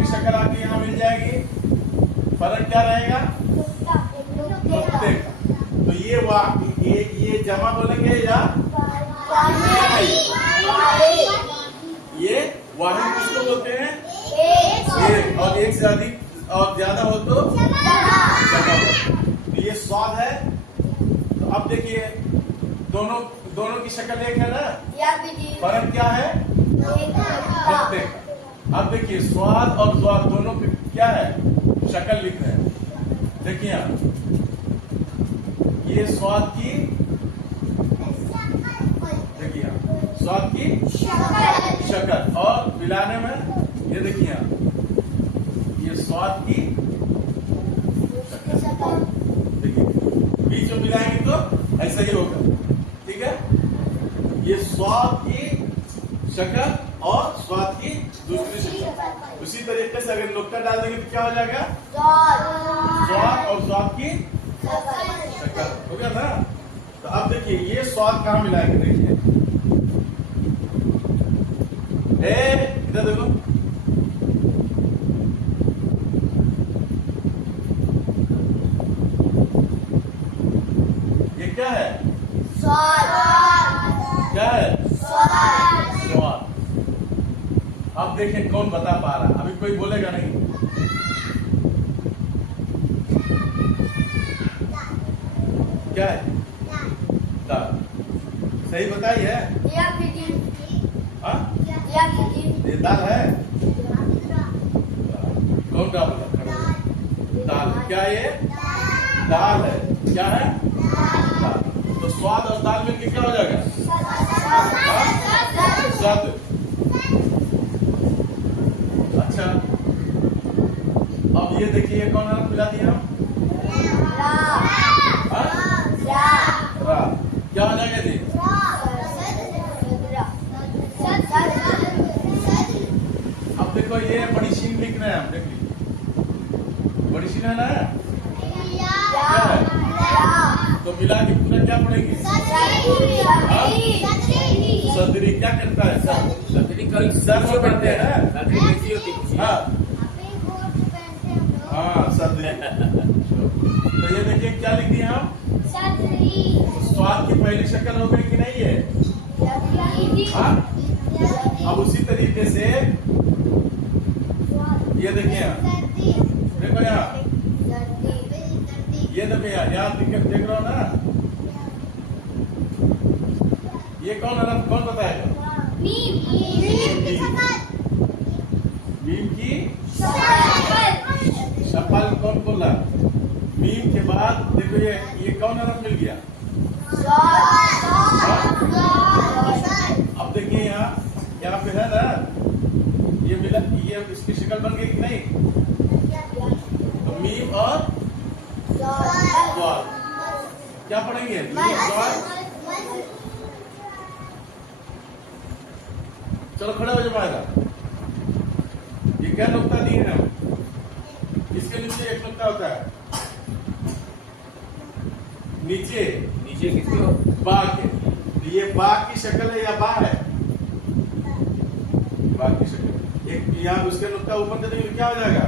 की शक्ल आके यहाँ मिल जाएगी। फर्क क्या रहेगा? नुक्ते का। तो ये जमा बोलेंगे या ये वाहिद किसको बोलते हैं? एक। और एक से अधिक और ज्यादा हो तो जमा हो। तो ये स्वाद है। तो अब देखिए दोनों की शक्ल एक है ना, फर्क क्या है? नुक्ते का। अब देखिए स्वाद और स्वाद दोनों पे क्या है? शक्ल लिख रहे हैं। देखिए ये स्वाद की, देखिए स्वाद की शक्ल, और मिलाने में ये देखिए ये स्वाद की शक्ल। देखिए बीच में मिलाएंगे तो ऐसा ही होगा। ठीक है, ये स्वाद की शक्ल और स्वाद की दूसरी शक्ल। उसी तरीके से अगर नुक्ता डाल देंगे तो क्या हो जाएगा? स्वाद और स्वाद की शक्ल हो गया था। तो अब देखिए ये स्वाद कहाँ मिलाएंगे? देखिए इधर देखो, ये क्या है? क्या है? स्वाद। अब देखिए कौन बता पा रहा है? अभी कोई बोलेगा नहीं। क्या है? दाल। सही बताई है? हाँ? ये दाल है। कौन दाल? दाल। क्या ये? दाल है। क्या है? दाल। तो स्वाद और दाल मिलकर क्या हो जाएगा? स्वाद। अच्छा, अब ये देखिए कौन हरफ मिला दिया हम? रा। क्या हो जाएगा जी? अब देखो ये बड़ी शीन लिख रहे हैं हम। देखिए बड़ी शीन है ना, क्या है? तो मिला के पूरा क्या पड़ेगी? सदरी। क्या करता है? सदरी कल सर से पढ़ते हैं। सदरी कैसी होती? हाँ सदरी। तो ये देखिए क्या लिख दिए हम? स्वाद की पहली शक्ल हो गई कि नहीं है? हाँ। अब उसी तरीके से ये देखिए, देखो यहाँ, ये देखो यहाँ देख रहा हो ना, ये कौन हरफ? कौन बताएगा? मीम की शक्ल कौन बोला? मीम के बाद देखो ये कौन हरफ मिल गया? अब देखिए यहाँ पे है ना, ये मिला, ये इसकी शक्ल बन गई कि नहीं? तो मीम और स्वाद क्या पढ़ेंगे? मीम स्वाद। चलो खड़े हो जाएगा। ये क्या नुक्ता दिए हैं? इसके नीचे एक नुक्ता होता है। नीचे किसकी हो? बा के। ये बा की शक्ल है या बा है? बा की शक्ल। एक यहाँ उसके नुक्ता ऊपर दे देंगे क्या हो जाएगा?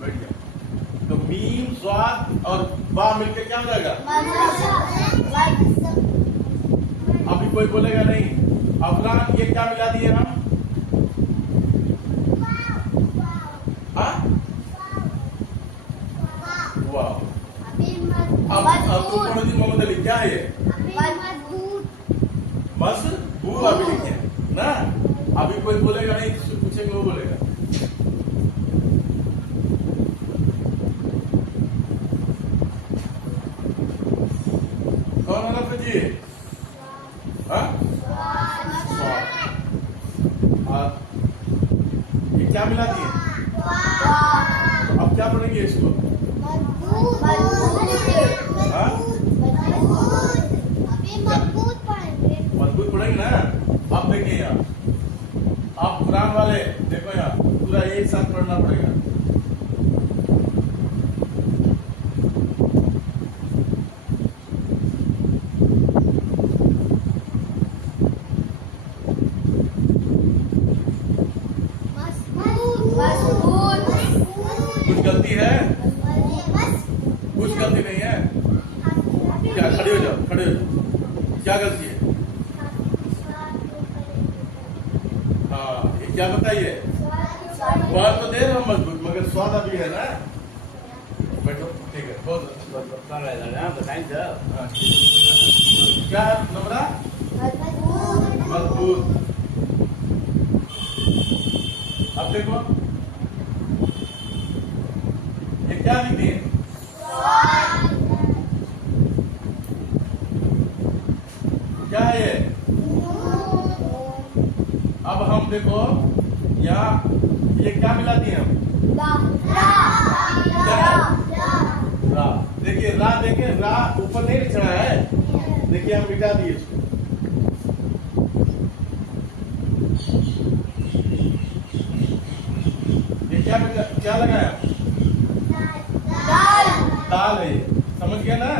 बैठ गया। तो मीम स्वाद और बा मिलकर क्या हो जाएगा? अभी कोई बोलेगा नहीं। अफरान ये क्या मिला दिए हम? हाँ? वाह। अब तुम मोहम्मद अली क्या है ये? मजबूत। अभी लिखे ना, अभी कोई बोलेगा नहीं, पूछेंगे वो बोलेगा। कौन हरफ है जी? हाँ? ये क्या मिला दिए? अब क्या पढ़ेंगे इसको? मजबूत पढ़ेंगे ना। अब देखिए यहाँ, आप कुरान वाले देखो यहाँ पूरा एक साथ पढ़ना पड़ेगा। गलती है? कुछ गलती नहीं है। क्या, खड़े हो जाओ, खड़े हो जाओ। क्या गलती है? हाँ, ये क्या बताइए? स्वाद तो दे रहे हो मजबूत, मगर स्वाद अभी है ना। बैठो, ठीक है, बहुत बताएं सर। हाँ, क्या है नंबरा? मजबूत। अब देखो ये क्या लिख दिए? क्या है ये? अब हम देखो यहाँ ये क्या मिला दिए हम? रा। देखिए रा, देखिए रा ऊपर नहीं चढ़ा है, देखिए हम मिटा दिए इसको। ये क्या लगाया? दाल है ये, समझ गया ना?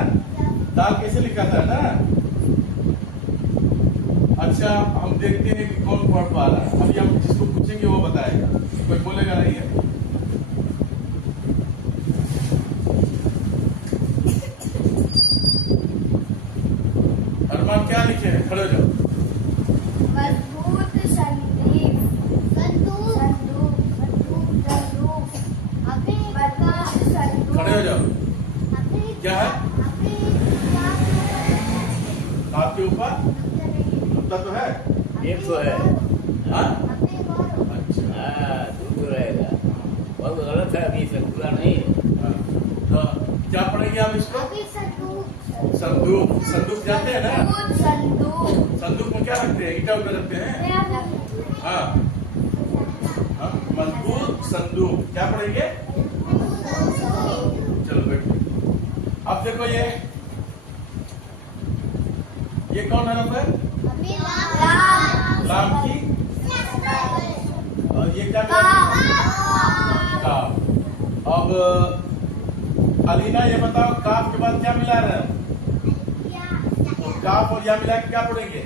दाल कैसे लिखा था ना? अच्छा, हम देखते हैं कि कौन पढ़ पा रहा है। अभी हम जिसको पूछेंगे वो बताएगा, कोई बोलेगा नहीं है। अरमान क्या लिखे हैं? खड़े हो जाओ। मजबूत संदीप खड़े हो जाओ। क्या है? आपके ऊपर कुत्ता तो है? एक तो है। हाँ? अच्छा, दूर रहेगा। बहुत गलत है, अभी इसमें पूरा नहीं है। हाँ। तो क्या पढ़ेंगे आप इसको? संदूक। संदूक जानते हैं ना? संदूक में क्या रखते हैं? ईटा उटा रखते हैं। हाँ, हाँ, मजबूत संदूक। क्या पढ़ेंगे? चलो बैठो। अब देखो ये कौन हरफ है? लाम की। और ये क्या काफ। अब अलीना ये बताओ, काफ के बाद क्या मिला रहे हैं? काफ और या मिला के क्या पढ़ेंगे?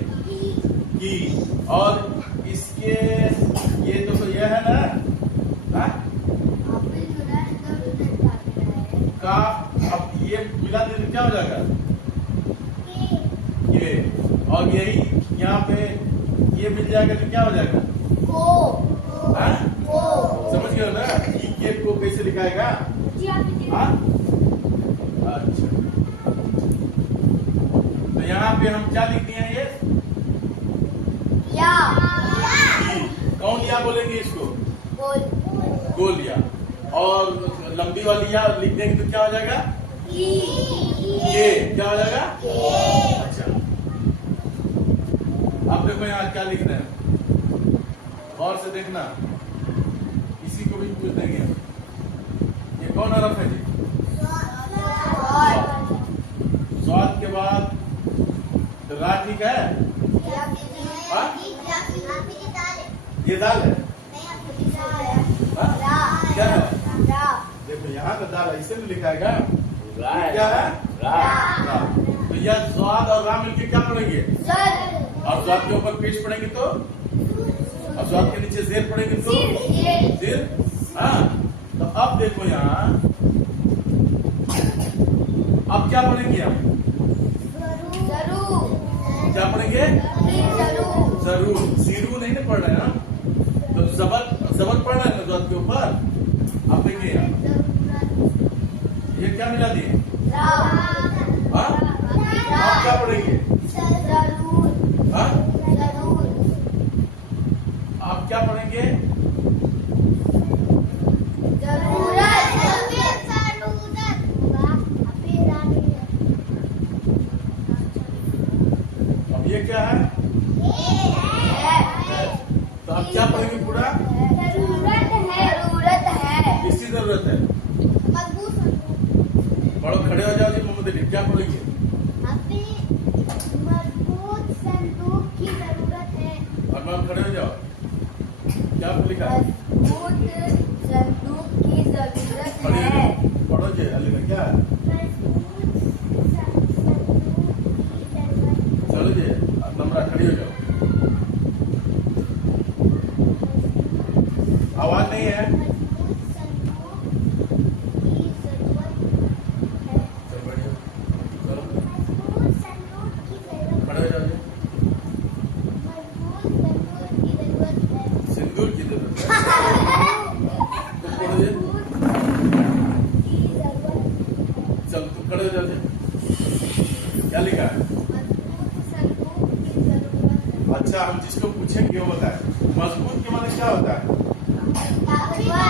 की। और इसके ये तो ये है ना? हाँ? काफ। अब ये मिला दे तो क्या हो जाएगा? ये। और यही यहाँ पे ये मिल जाएगा तो क्या हो जाएगा? हाँ? समझ गए ना? के को कैसे लिखाएगा? हाँ? अच्छा, तो यहाँ पे हम क्या लिख दिए हैं? ये कौन या बोलेंगे इसको? गोल या। और लंबी वाली या लिख देंगे तो क्या हो जाएगा? ये क्या हो जाएगा? अच्छा, अब देखो यहाँ क्या लिख रहे हैं, गौर से देखना, किसी को भी पूछ देंगे। ये कौन हरफ है जी? स्वाद के बाद रा, ठीक है? हाँ? ये दाल है? हाँ? क्या है? देखो यहाँ का दाल ऐसे भी लिखाएगा। क्या है? रा। तो यह स्वाद और रा मिलके क्या पढ़ेंगे? और स्वाद के ऊपर पेश पढ़ेंगे तो, और स्वाद के नीचे जेर पढ़ेंगे तो जेर। हाँ, तो अब देखो यहाँ, अब क्या पढ़ेंगे हम? क्या पढ़ेंगे? जरूर। सीरू नहीं ना पढ़ रहे हैं हम, तो जबर पढ़ रहे हैं स्वाद के ऊपर। अब देखिए ये क्या मिला दिए? हाँ? आप क्या पढ़ेंगे? हाँ? आप क्या पढ़ेंगे? अब ये क्या है? तो आप क्या पढ़ेंगे पूरा? किसकी जरूरत है? पढ़ो, खड़े हो जाओ जी मोहम्मद अली। क्या पढ़ेंगे? मजबूत संदूक की जरूरत है। अरमान खड़े हो जाओ। क्या लिखा? मजबूत संदूक की जरूरत है। पढ़ो जी अली में क्या है? चलो जी नम्रा खड़ी हो जाओ। आवाज नहीं है? अच्छा हम जिसको पूछेंगे वो बताए। मजबूत के माने क्या होता है? ताकतवर।